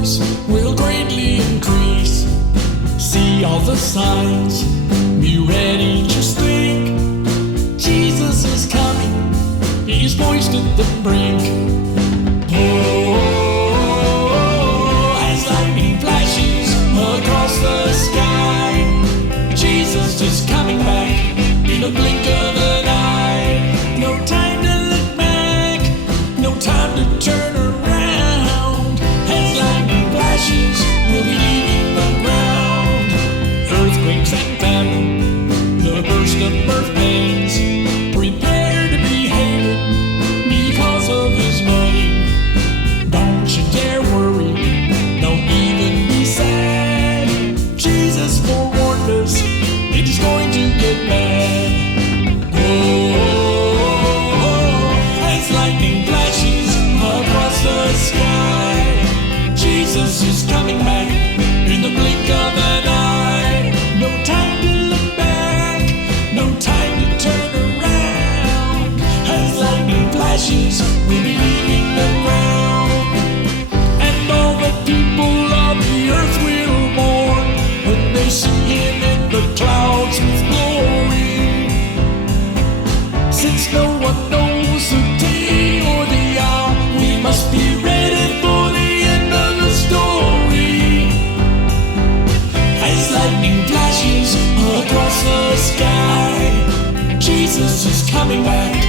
numbers will greatly increase. See all the signs, be ready, just think. Jesus is coming, he's poised at the brink. Oh, as lightning flashes across the sky, Jesus is coming back in a blink of an eye. No time to look back, no time to turn around. As lightning flashes, we'll be leaving the ground. Earthquakes and famine, the burst of birth pains, prepare to be hated because of his name. Don't you dare worry, don't even be sad. Jesus forewarned us, it's going to get bad. Oh, as lightning flashes across the sky, Jesus is coming back in the blink of an eye. No time to look back, no time to turn around. As lightning flashes, we'll be leaving the ground. And all the people of the earth will mourn when they see him in the clouds with glory. Since no one knows the day or the hour, we must be ready for the end of the story. As lightning flashes across the sky, Jesus is coming back